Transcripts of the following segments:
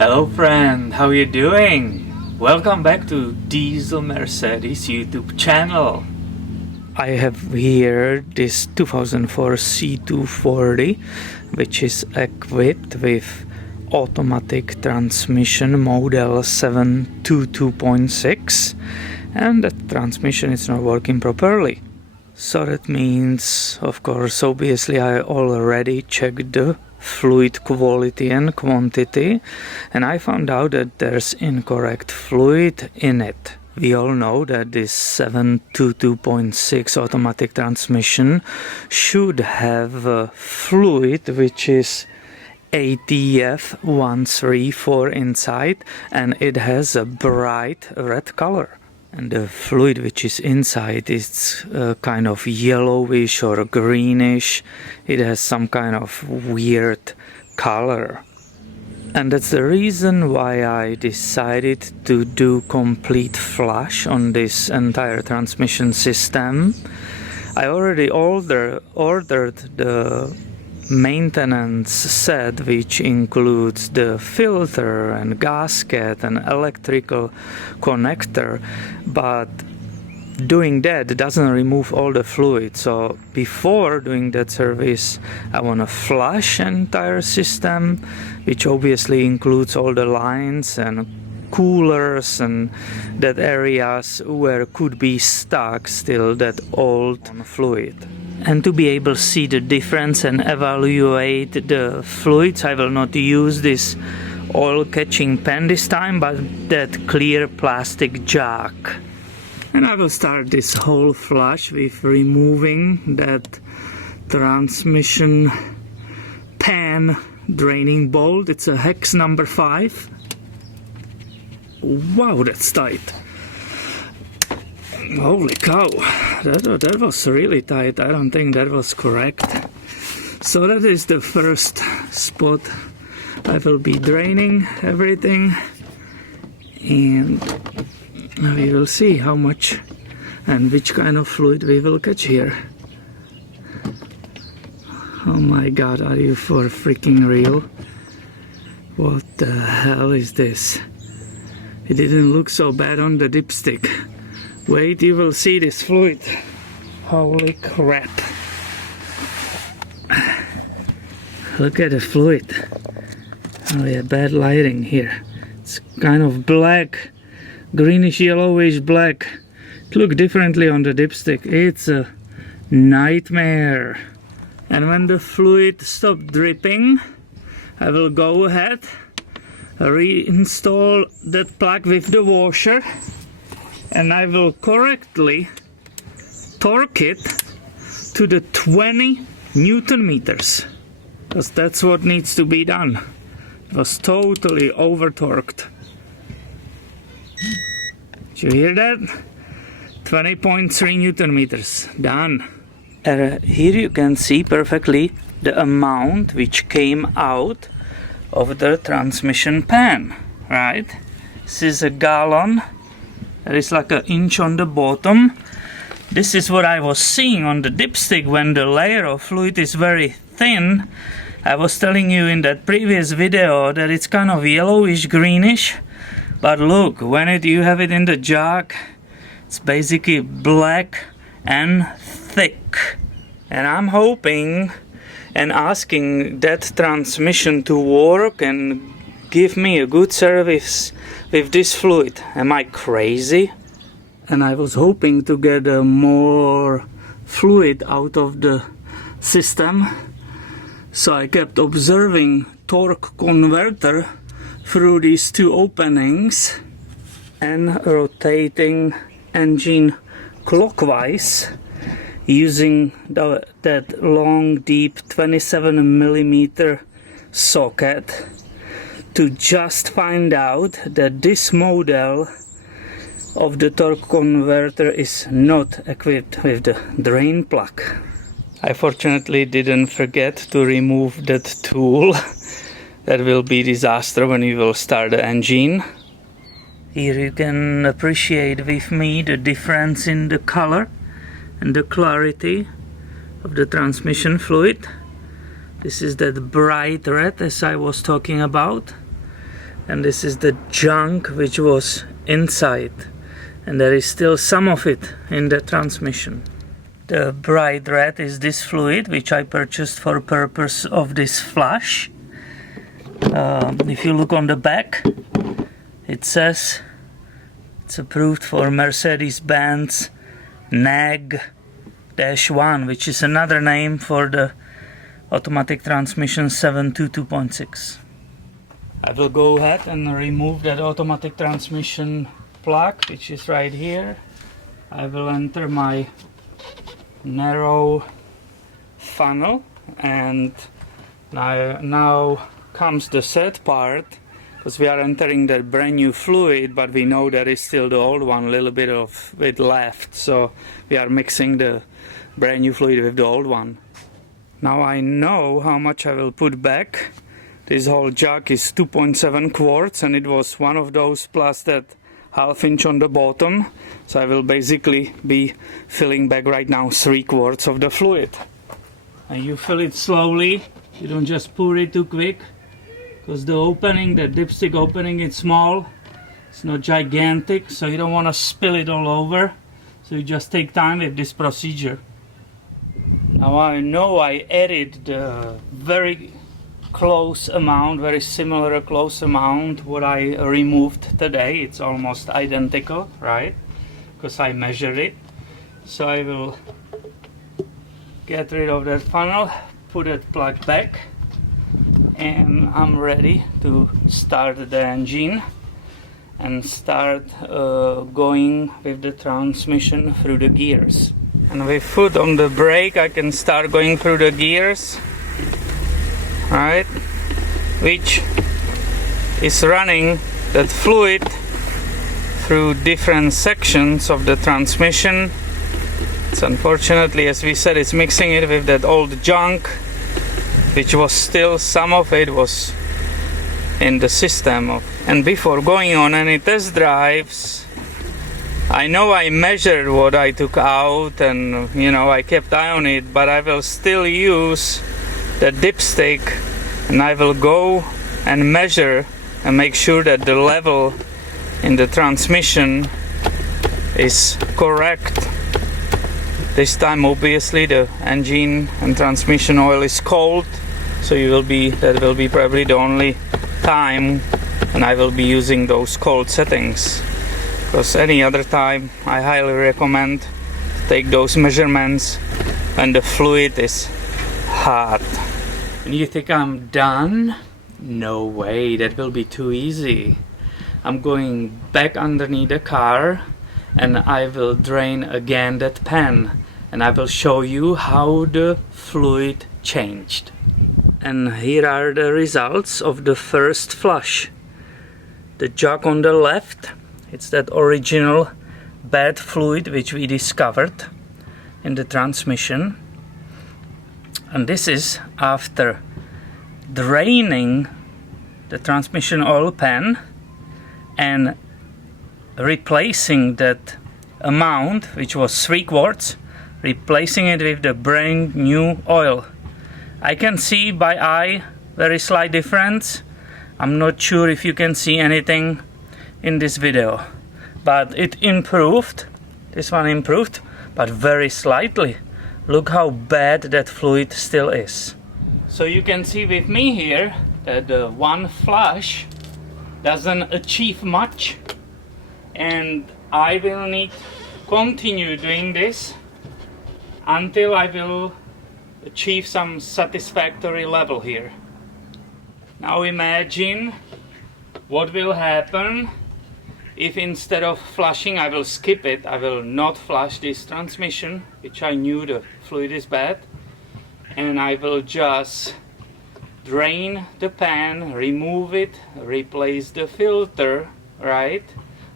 Hello friend, how you doing? Welcome back to Diesel Mercedes YouTube channel. I have here this 2004 C240, which is equipped with automatic transmission model 722.6, and the transmission is not working properly. So that means, of course, obviously I already checked the fluid quality and quantity, and I found out that there's incorrect fluid in it. We all know that this 722.6 automatic transmission should have fluid which is ATF134 inside, and it has a bright red color. And the fluid which is inside is kind of yellowish or greenish. It has some kind of weird color. And that's the reason why I decided to do complete flush on this entire transmission system. I already ordered the maintenance set, which includes the filter and gasket and electrical connector, but doing that doesn't remove all the fluid. So before doing that service, I want to flush entire system, which obviously includes all the lines and coolers and that areas where could be stuck still that old fluid. And to be able to see the difference and evaluate the fluids, I will not use this oil catching pen this time, but that clear plastic jug. And I will start this whole flush with removing that transmission pan draining bolt. It's a hex number 5. Wow, that's tight. Holy cow, that was really tight. I don't think that was correct. So that is the first spot I will be draining everything, and we will see how much and which kind of fluid we will catch here. Oh my god, are you for freaking real? What the hell is this? It didn't look so bad on the dipstick. Wait, you will see this fluid. Holy crap. Look at the fluid. Oh yeah, bad lighting here. It's kind of black, greenish yellowish black. It looks differently on the dipstick. It's a nightmare. And when the fluid stops dripping, I will go ahead, reinstall that plug with the washer, and I will correctly torque it to the 20 Newton meters, because that's what needs to be done. It was totally over torqued. Did you hear that? 20.3 Newton meters. Done. Here you can see perfectly the amount which came out of the transmission pan, right? This is a gallon. There is like an inch on the bottom. This is what I was seeing on the dipstick when the layer of fluid is very thin. I was telling you in that previous video that it's kind of yellowish greenish, but look, when you have it in the jug, it's basically black and thick. And I'm hoping and asking that transmission to work and give me a good service with this fluid. Am I crazy? And I was hoping to get more fluid out of the system, so I kept observing torque converter through these two openings and rotating engine clockwise using that long deep 27mm socket to just find out that this model of the torque converter is not equipped with the drain plug. I fortunately didn't forget to remove that tool. That will be disaster when you will start the engine. Here you can appreciate with me the difference in the color and the clarity of the transmission fluid. This is that bright red as I was talking about. and this is the junk which was inside, and there is still some of it in the transmission. The bright red is this fluid which I purchased for purpose of this flush. If you look on the back, it says it's approved for Mercedes-Benz NAG-1, which is another name for the automatic transmission 722.6. I will go ahead and remove that automatic transmission plug, which is right here. I will enter my narrow funnel, and now comes the sad part, because we are entering the brand new fluid, but we know there is still the old one, a little bit of it left, so we are mixing the brand new fluid with the old one. Now I know how much I will put back. This whole jug is 2.7 quarts, and it was one of those plus that half inch on the bottom, so I will basically be filling back right now 3 quarts of the fluid. And you fill it slowly, you don't just pour it too quick, because the opening, the dipstick opening, is small, it's not gigantic, so you don't want to spill it all over, so you just take time with this procedure. Now I know I added the very close amount, very similar close amount what I removed today. It's almost identical, right? Because I measured it. So I will get rid of that funnel, put that plug back, and I'm ready to start the engine and start going with the transmission through the gears. And with foot on the brake I can start going through the gears, right, which is running that fluid through different sections of the transmission. It's unfortunately, as we said, it's mixing it with that old junk, which was still, some of it was in the system. And before going on any test drives, I know I measured what I took out, and you know, I kept eye on it, but I will still use the dipstick, and I will go and measure and make sure that the level in the transmission is correct. This time obviously the engine and transmission oil is cold, so that will be probably the only time when I will be using those cold settings, because any other time I highly recommend to take those measurements when the fluid is hot. And you think I'm done? No way, that will be too easy. I'm going back underneath the car and I will drain again that pan, and I will show you how the fluid changed. And here are the results of the first flush. The jug on the left, it's that original bad fluid which we discovered in the transmission. And this is after draining the transmission oil pan and replacing that amount, which was 3 quarts, replacing it with the brand new oil. I can see by eye very slight difference. I'm not sure if you can see anything in this video, but it improved. This one improved, but very slightly. Look how bad that fluid still is. So you can see with me here that the one flush doesn't achieve much, and I will need to continue doing this until I will achieve some satisfactory level here. Now imagine what will happen if instead of flushing, I will skip it. I will not flush this transmission, which I knew the fluid is bad, and I will just drain the pan, remove it, replace the filter, right?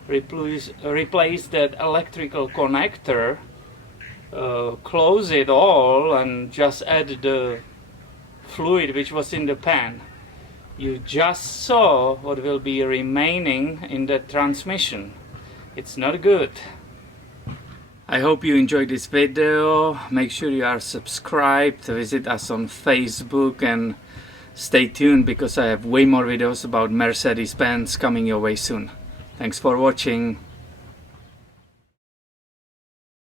Replace that electrical connector, close it all, and just add the fluid which was in the pan. You just saw what will be remaining in the transmission. It's not good. I hope you enjoyed this video. Make sure you are subscribed, visit us on Facebook, and Stay tuned because I have way more videos about Mercedes-Benz coming your way soon. Thanks for watching.